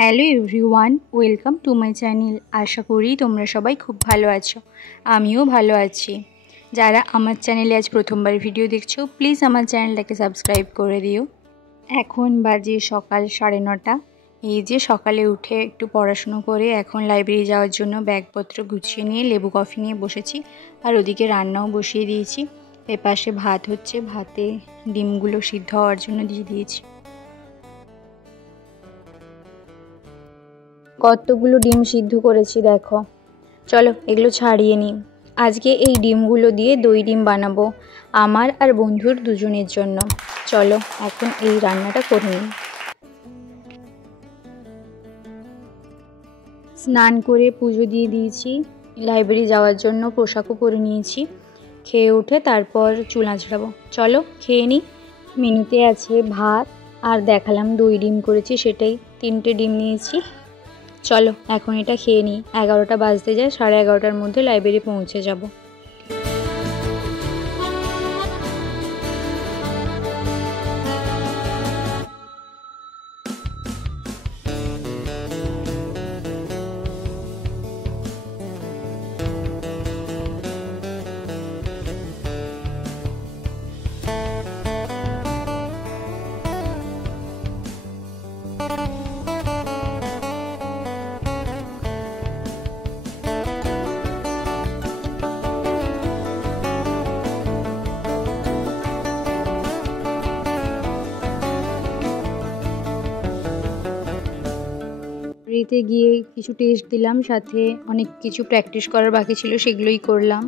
Hello everyone, welcome to my channel. আশা করি তোমরা সবাই খুব ভালো আছো। আমিও ভালো আছি। যারা আমার চ্যানেলে আজ প্রথমবার ভিডিও দেখছো, প্লিজ আমার চ্যানেলটাকে সাবস্ক্রাইব করে দিও। এখন বাজে সকাল 9:30। এই যে সকালে উঠে একটু পড়াশুনো করে এখন লাইব্রেরি যাওয়ার জন্য ব্যাগপত্র গুছিয়ে নিয়ে লেবু কফি নিয়ে বসেছি। আর ওদিকে রান্নাও বসিয়ে দিয়েছি। এপাশে ভাত হচ্ছে, ভাতে ডিমগুলো সিদ্ধ হওয়ার জন্য দিয়ে দিয়েছি। কতগুলো ডিম সিদ্ধ করেছি দেখো। চলো এগুলো ছাড়িয়ে নিই। আজকে এই ডিমগুলো দিয়ে দই ডিম বানাবো আমার আর বন্ধুর দুজনের জন্য। চলো এখন এই রান্নাটা করে নিই। স্নান করে পুজো দিয়ে দিয়েছি, লাইব্রেরি যাওয়ার জন্য পোশাকও পরে নিয়েছি। খেয়ে উঠে তারপর চুল আঁচড়াবো। চলো খেয়ে নিই। মেনুতে আছে ভাত আর দেখালাম দই ডিম করেছি, সেটাই 3টে ডিম নিয়েছি। চলো এখন এটা খেয়ে নিই। 11টা বাজতে যায়, 11:30টার মধ্যে লাইব্রেরি পৌঁছে যাব। লাইব্রেরিতে গিয়ে কিছু টেস্ট দিলাম, সাথে অনেক কিছু প্র্যাকটিস করার বাকি ছিল, সেগুলোই করলাম।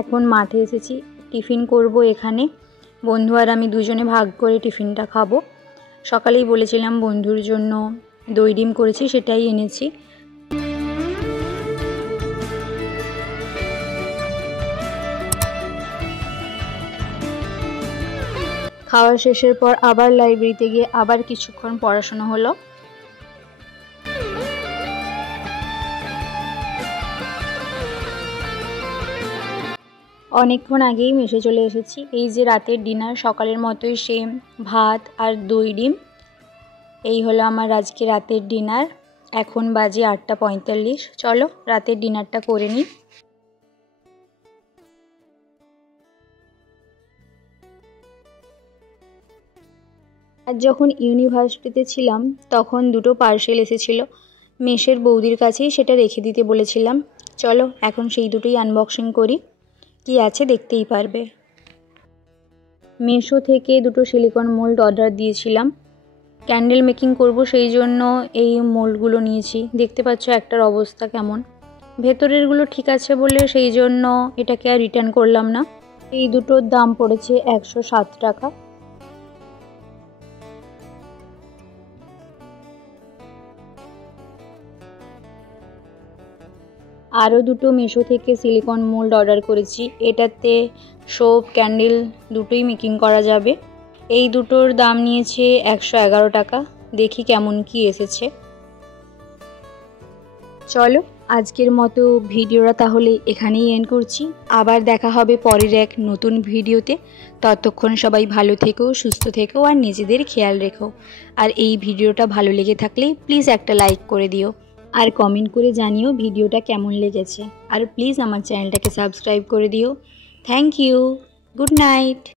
এখন মাঠে এসেছি, টিফিন করব এখানে। বন্ধু আর আমি দুজনে ভাগ করে টিফিনটা খাবো। সকালেই বলেছিলাম বন্ধুর জন্য দই ডিম করেছি, সেটাই এনেছি। খাওয়া শেষের পর আবার লাইব্রেরিতে গিয়ে আবার কিছুক্ষণ পড়াশোনা হলো। অনেকক্ষণ আগেই মেসে চলে এসেছি। এই যে রাতের ডিনার, সকালের মতোই সেম, ভাত আর দই ডিম। এই হলো আমার আজকে রাতের ডিনার। এখন বাজে 8:45। চলো রাতের ডিনারটা করে নিই। আর যখন ইউনিভার্সিটিতে ছিলাম তখন 2টো পার্সেল এসেছিল। মেসের বৌদির কাছেই সেটা রেখে দিতে বলেছিলাম। চলো এখন সেই দুটোই আনবক্সিং করি, কি আছে দেখতেই পারবে। মেশো থেকে 2টো সিলিকন মোল্ড অর্ডার দিয়েছিলাম। ক্যান্ডেল মেকিং করব, সেই জন্য এই মোল্ডগুলো নিয়েছি। দেখতে পাচ্ছ একটার অবস্থা কেমন। ভেতরেরগুলো ঠিক আছে বলে সেই জন্য এটাকে আর রিটার্ন করলাম না। এই দুটোর দাম পড়েছে 107 টাকা। আরও 2টো মেশো থেকে সিলিকন মোল্ড অর্ডার করেছি। এটাতে সোপ ক্যান্ডেল দুটোই মেকিং করা যাবে। এই দুটোর দাম নিয়েছে 111 টাকা। দেখি কেমন কি এসেছে। চলো আজকের মতো ভিডিওটা তাহলে এখানেই এন্ড করছি। আবার দেখা হবে পরের এক নতুন ভিডিওতে। ততক্ষণ সবাই ভালো থেকো, সুস্থ থেকো আর নিজেদের খেয়াল রেখো। আর এই ভিডিওটা ভালো লেগে থাকলে প্লিজ একটা লাইক করে দিও আর কমেন্ট করে জানিও ভিডিওটা কেমন লেগেছে। আর প্লিজ আমার চ্যানেলটাকে সাবস্ক্রাইব করে দিও। Thank you. Good night.